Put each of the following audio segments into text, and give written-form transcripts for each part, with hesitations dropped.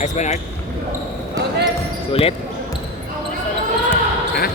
Ayos ba, Nart? Sulit? Ha?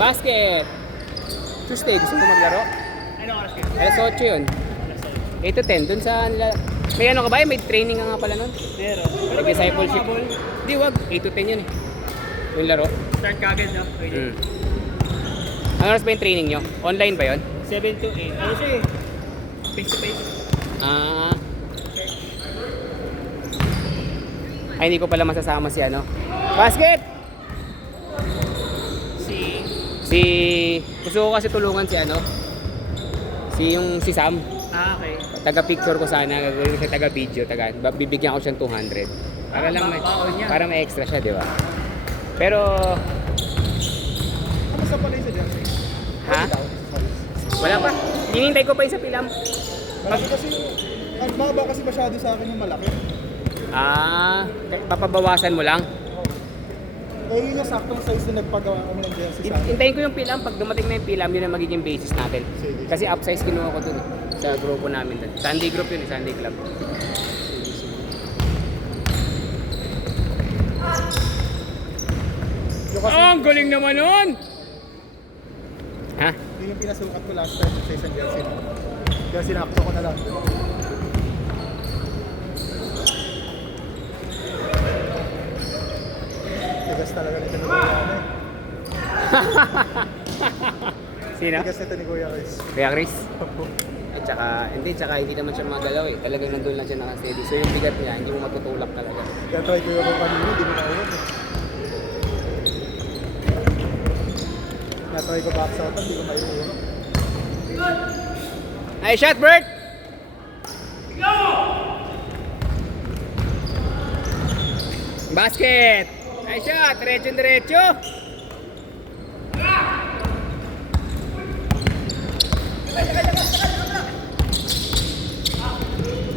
Basket! Tuesday, gusto mo maglaro? Ano oras ka? Alas 8 yun. 8 to 10, dun sa nila. May ano ka ba? May training ka nga pala nun? Pero Nag-discipleship. Hindi, wag. 8 to 10 yun eh. Yung laro. Start ka agad, no? Pwede. Ano oras ba yung training nyo? Online ba yun? 7 to 8. Ano siya eh? Face to face. Ah. Ay, hindi ko pala masasama si ano. Basket! Si... Gusto ko kasi tulungan si ano. Si Sam. Ah, okay. Taga-picture ko sana. Gagawin ko siya taga-video. Bibigyan ko siyang 200. Para lang may... baon niya. Para may extra siya, di ba? Pero... Kamusta pala yung sa jersey? Ha? Wala pa. Hinintay ko pa yung sa pilam. Malaki kasi, ang baba kasi masyado sa akin yung malaki. Ah, papabawasan mo lang. Eh yun yung saktong size na nagpagawa kami ng jersey sa akin. Hintayin ko yung pilam. Pag dumating na yung pilam, yun ang magiging basis natin. Sige. Kasi upsize kinuha ko dun sa grupo namin dun. Sunday group yun, Sunday club. Yung kasi, Ang galing naman nun! Ha? yun yung pinasukat ko last time sa isang jersey. Kaya sinakto ko na lang. Tigas talaga nito ni Kuya Ano. Sino? Tigas nito ni Kuya Chris. Kuya Chris? At saka hindi naman siya magalaw eh. Talagang nandun lang siya naka-steady. So yung bigat niya, hindi mo matutulak talaga. Kaya try ko yung kanina, hindi mo nakuha. Na-try ko box out, hindi ko maiuwi. Nice shot, Bert! Basket! Nice shot! Diretso!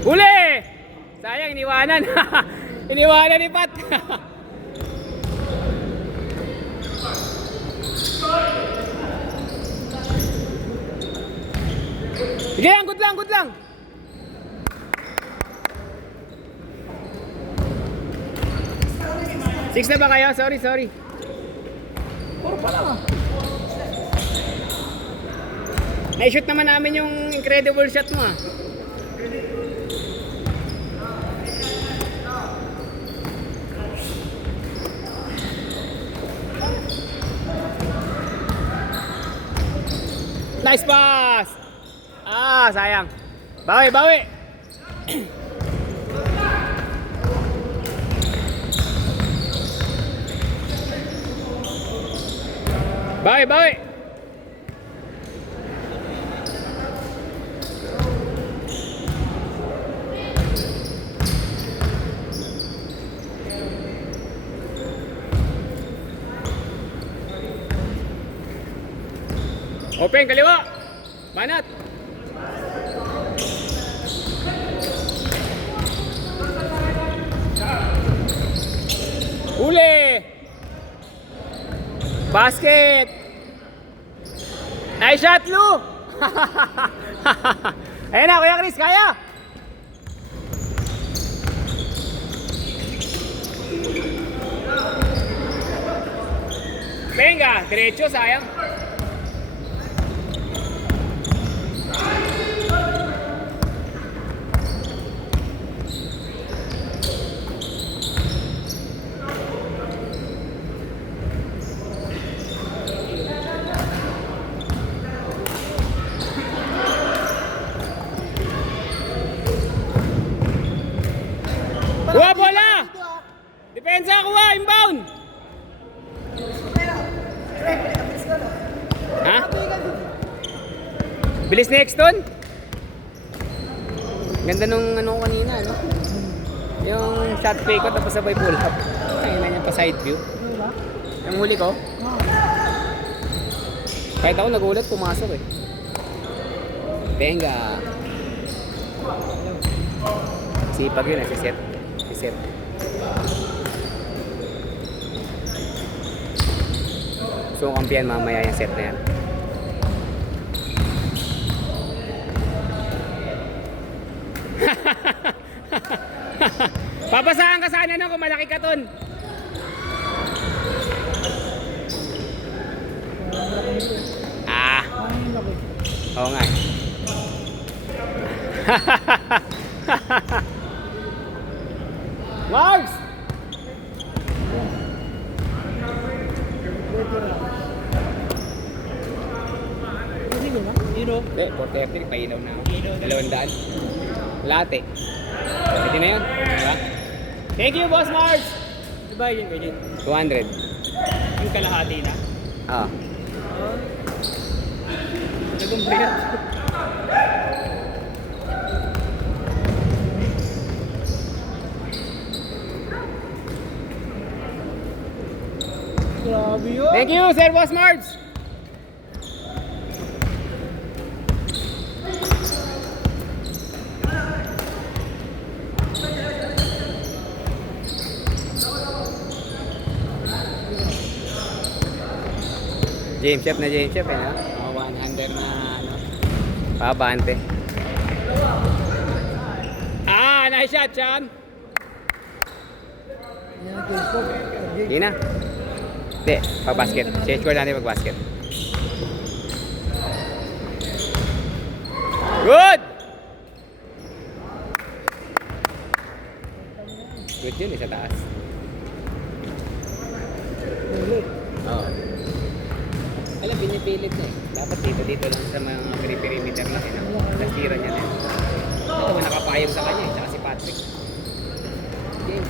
Huli! Sayang, iniwanan. Iniwanan ni Pat. Sige, angkot lang. Six na ba kayo? Sorry. Na-shoot naman namin yung incredible shot mo ah. Nice pass! Ah, sayang. Bawi! Bawi! Open, kaliwa! Banat! Huli! Basket! Nice shot, Lu! Ayan na, Kuya Chris, kaya! Venga, derecho, sayang. Kuha bola! Depensa, kuha! Inbound! Ha? Bilis ni Exton? Ganda nung ano kanina, no? Yung shot fake ko tapos sabay pull up. Ayun na niya pa side view. Yung huli ko? Kahit ako nagulat, pumasok eh. Venga! Sipag yun eh, si Seth. So kampiyan mamaya yung set na yan. Papasahan ka sana no kung malaki ka ton. Ah. Oo nga. Marks! Hero. Hindi, 430, pailaw na ako. 200. Latte. Pwede na yun. Diba? Thank you, Boss Mars! Diba yun ganyan? 200. Yung kalahati na. Ah. Nag-complete. Grabe yun. Thank you, Sir Boss Mars! James Chef na James Chef eh, no? Mga 100 na ano, pabante. Ah, nice shot, Chan! Hindi na. Hindi, pag-basket. Change score natin pag-basket. Good! Good yun, sa taas. Oo. Alam, pinipilit na eh. Dapat dito lang sa mga perimeter lang eh. Nasira niya na eh. Ito mo nakapayong sa kanya eh, tsaka si Patrick. Game.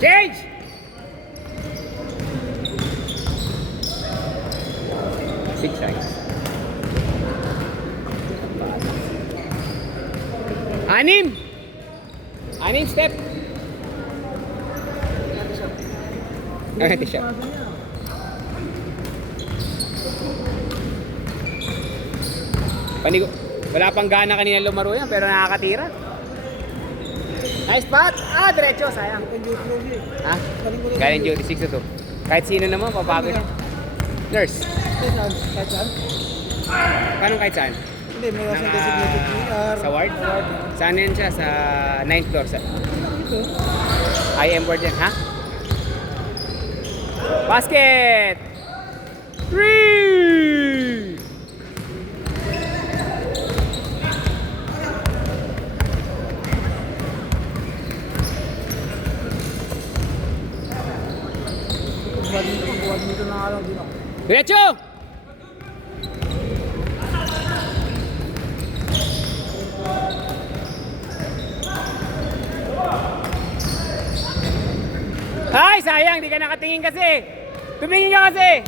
Change! Big size. Anim! Anim step! Ito siya. Panigo. Wala pang gana kanina lumaro yan pero nakakatira. Nice spot! Ah, diretso. Sayang. Ha? Galing duty 6 to 2. Kahit sino naman, papagod yan. Nurse. Paano kahit saan? Hindi, may kasi designated PR. Sa ward? Saan yan siya? Sa 9th floor. Sa IM ward yan, ha? Basket! 3! Badminton na nga lang din ako. Diretso! Ay, sayang, di ka nakatingin kasi. Tumingin ka kasi.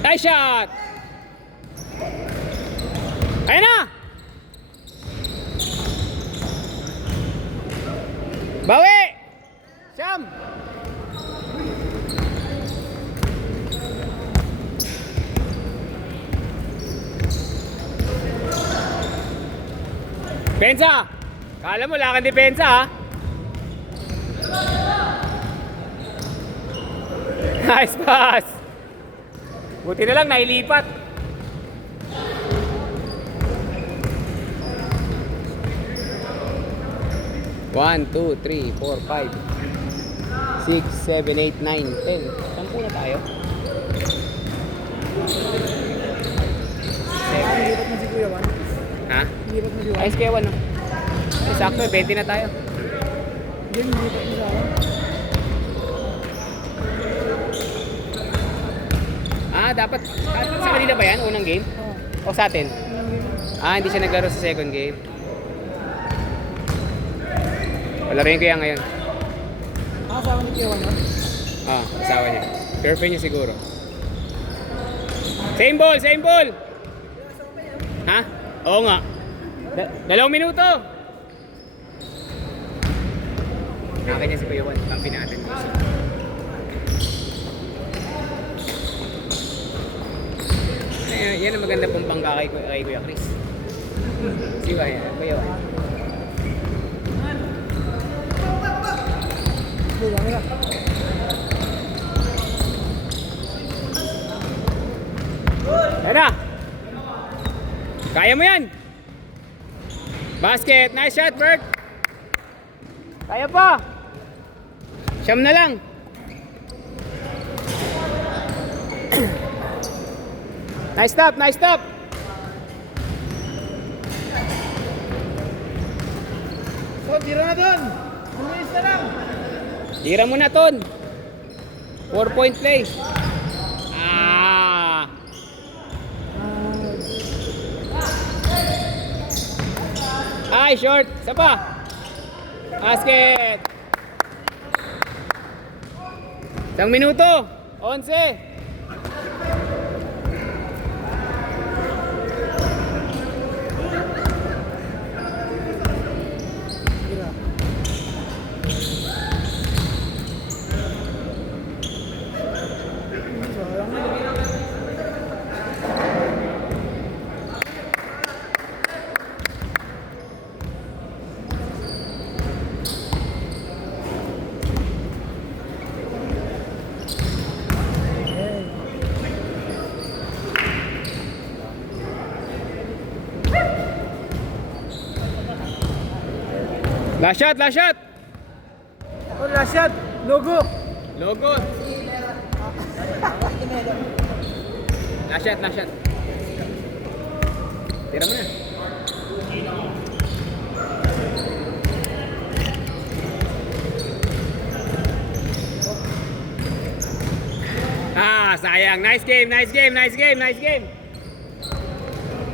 Nice shot. Ayun na. Bawi. Siyam. Pensa. Kala mo, wala kang depensa, ha? Nice pass! Buti na lang, nailipat. One, two, three, 4, 5, 6, 7, 8, 9, 10. 10 na tayo. Ilipat mo si Kuya Juan. Ha? Ilipat mo si Juan. Ayos kaya, no? Sakto, 20 na tayo. Hindi, ilipat mo si Juan. Ah, dapat. Sa kanila ba yan? Unang game? O sa atin? Ah, hindi siya naglaro sa second game. Palaruin ko yan ngayon. Asawa ni Kuya Juan, no? Ah, asawa niya. Girlfriend niya siguro. Same ball, same ball! Ha? Oo nga. 2 minuto! Nakaganyan si Kuya Juan. Kampi natin. Yan ang maganda pong bangka kay Kuya Chris. Si Kuya Juan. Kuya Juan, nila. Ayan na! Kaya mo yan. Basket. Nice shot, Bert. Kaya pa. Siyam na lang. Nice stop, nice stop. So, tira na doon. Lumis na lang. Tira mo na, Ton. 4-point play. Ah. Ay, short. Isa pa. Basket. Isang minuto. 11. Last shot, last shot. Oh, last shot. Logo. Logo. Last shot, last shot. Tira mo na. Ah, sayang. Nice game, nice game, nice game, nice game.